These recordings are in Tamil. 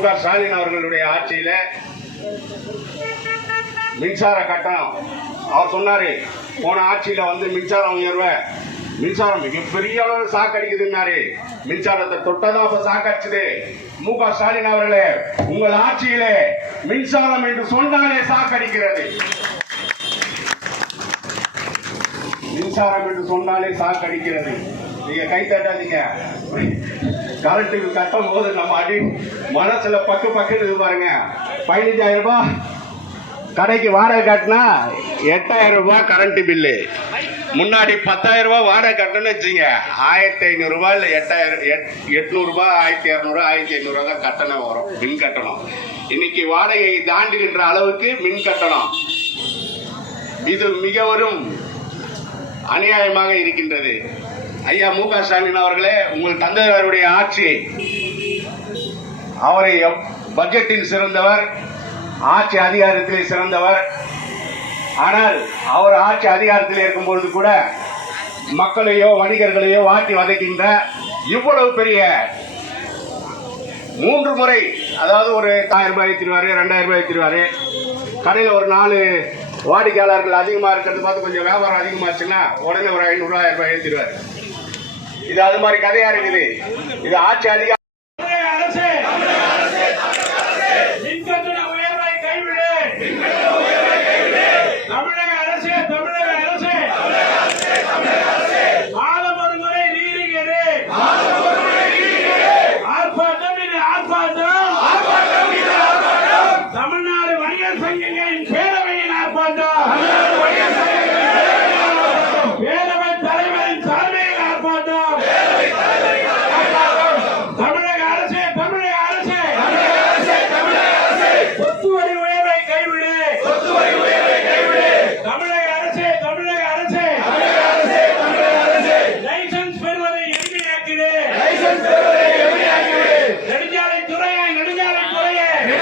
க ஸ்டாலின் அவர்களுடைய ஆட்சியில மின்சார கட்டணம். அவர் சொன்னாரு போன ஆட்சியில வந்து மின்சாரம் உயர்வை. மின்சாரம் மிகப்பெரிய அளவு சாக்கடிக்குதுன்னாரு. மின்சாரத்தை தொட்டதான் அப்ப சாக்கடிச்சது. மு க ஸ்டாலின் அவர்களே உங்கள் ஆட்சியிலே மின்சாரம் என்று சொன்னாலே சாக்கடிக்கிறது. மின்சாரம் என்று சொன்னாலே சாக்கடிக்கிறது. நீங்க கை தட்டாதீங்க. கரண்ட்டுக்கு கட்டும் போது நம்ம அடி மனசுல பக்கு பக்குன்னு இது பாருங்க. பதினஞ்சாயிரம் ரூபாய். கடைக்கு வாடகை கட்டினா எட்டாயிரம் ரூபாய் கரண்ட் பில்லு. முன்னாடி பத்தாயிரம் ரூபாய் வாடகை கட்டணும்னு வச்சுங்க. ஆயிரத்தி ஐநூறு இல்லை எட்டாயிரம் எட் எட்நூறுரூபா ஆயிரத்தி இரநூறு ஆயிரத்தி ஐநூறுரூவா தான் கட்டணம் வரும் மின் கட்டணம். இன்னைக்கு வாடகையை தாண்டுகின்ற அளவுக்கு மின் கட்டணம். இது மிகவும் அநியாயமாக இருக்கின்றது. ஐயா மு க ஸ்டாலின் அவர்களே உங்கள் தந்தையாருடைய ஆட்சி. அவரை பட்ஜெட்டில் சிறந்தவர் ஆட்சி அதிகாரத்திலே சிறந்தவர். ஆனால் அவர் ஆட்சி அதிகாரத்தில் இருக்கும்பொழுது கூட மக்களையோ வணிகர்களையோ வாட்டி வதைக்கின்ற இவ்வளவு பெரிய மூன்று முறை அதாவது ஒரு ஆயிரம் ரூபாய் ஏற்றிடுவாரு ரெண்டாயிரம் ரூபாய் ஏற்றிடுவாரு. கடையில் ஒரு நாலு வாடிக்கையாளர்கள் அதிகமாக இருக்கிறது பார்த்து கொஞ்சம் வியாபாரம் அதிகமாச்சுன்னா உடனே ஒரு ஐநூறுரூவா ஆயிரம் ரூபாய் ஏற்றிடுவாரு. இது அது மாதிரி கதையா இருக்குது. இது ஆட்சி அதிகாரம் அரசு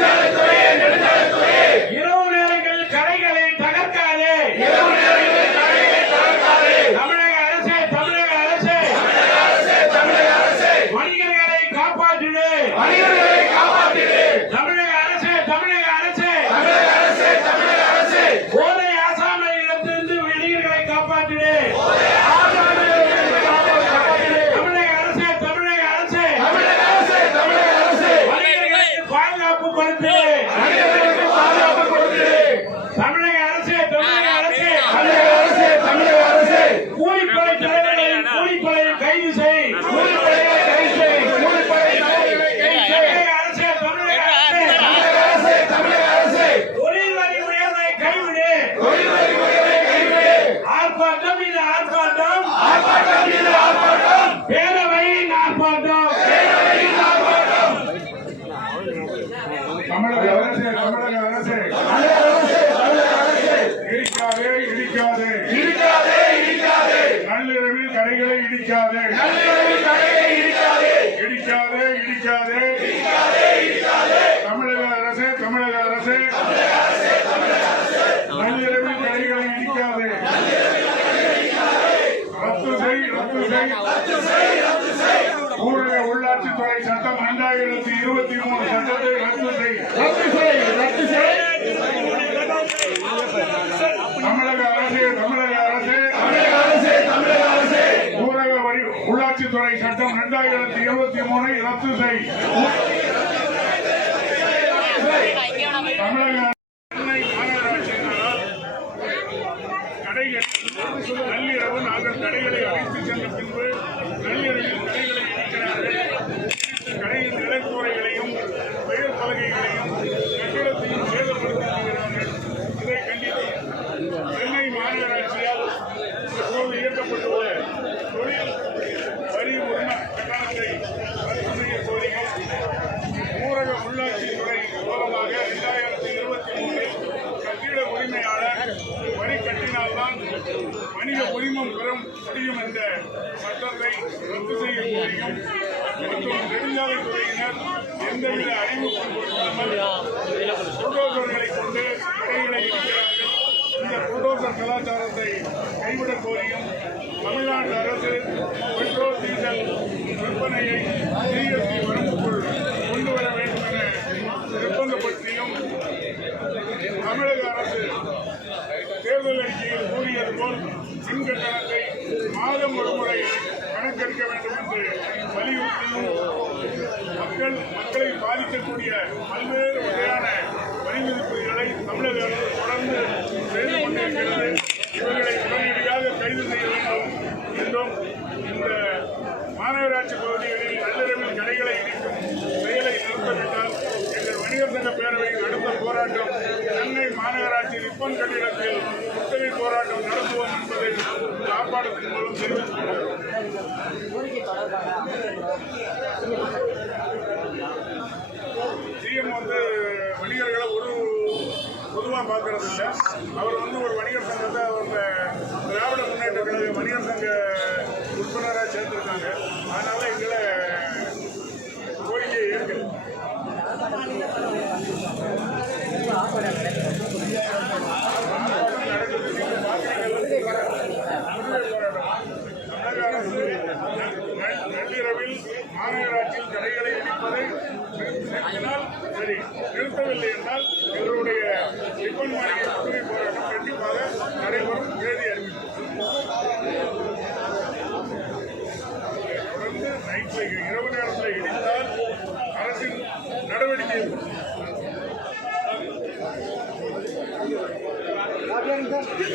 துறையை பாதுகாப்பு தமிழக அரசு தமிழக அரசு. இடிக்காதே இடிக்காதே. நள்ளிரவில் கடைகளை இடிக்காதே. இடிக்காதே இடிக்காதே தமிழக அரசு தமிழக அரசு நள்ளிரவில் கடைகளை இடிக்காதே ரத்து செய் ரத்து செய் ஊரக உள்ளாட்சித்துறை சட்டம் இரண்டாயிரத்தி இருபத்தி மூணு சட்டத்தை ரத்து செய். ரத்து செய் தமிழக அரசு தமிழக அரசு. ஊரக வரி உள்ளாட்சித்துறை சட்டம் இரண்டாயிரத்தி இருபத்தி மூணை ரத்து செய். தமிழக ரத்து செய்யக்கூடியது மற்றும் நெடுஞ்சாலைத்துறையினர் எந்தவித கொண்டு கடைகளை இந்த புல்டோசர் கலாச்சாரத்தை கைவிட கோரியும் தமிழ்நாடு அரசு பெட்ரோல் டீசல் விற்பனையை ஜிஎஸ்டி வரம்புக்குள் கொண்டு வர வேண்டும் என நிர்பந்தப்படுத்தியும் தமிழக அரசு தேர்தல் அறிக்கையில் கூறியது போல் மின் மாதம் ஒரு முறை கணக்கெடுக்க வேண்டும் என்று வலியுறுத்தியும் மக்கள் மக்களை பாதிக்கக்கூடிய பல்வேறு வகையான வரிவிதிப்புகளை தமிழக அரசு தொடர்ந்து செய்து கொண்டிருக்கிறது. இவர்களை உடனடியாக கைது செய்ய வேண்டும் என்றும் இந்த மாநகராட்சி பகுதிகளில் நள்ளிரவில் கடைகளை இணைக்கும் செயலை நிறுத்தவிட்டால் எங்கள் வணிகர் சங்க பேரவையின் அடுத்த போராட்டம் சென்னை மாநகராட்சி ரிப்பன் கட்டிடத்தில் கழக மனிதர் சங்க உறுப்பினராக சேர்ந்திருக்காங்க. அதனால எங்களை கோரிக்கை ஏற்கனவே நள்ளிரவில் மாநகராட்சியில் கடைகளை இடிப்பதை சரி நிறுத்தவில்லை என்றால் எங்களுடைய ரிப்பன் மாளிகை போராட்டம் கண்டிப்பாக நடைபெறும்.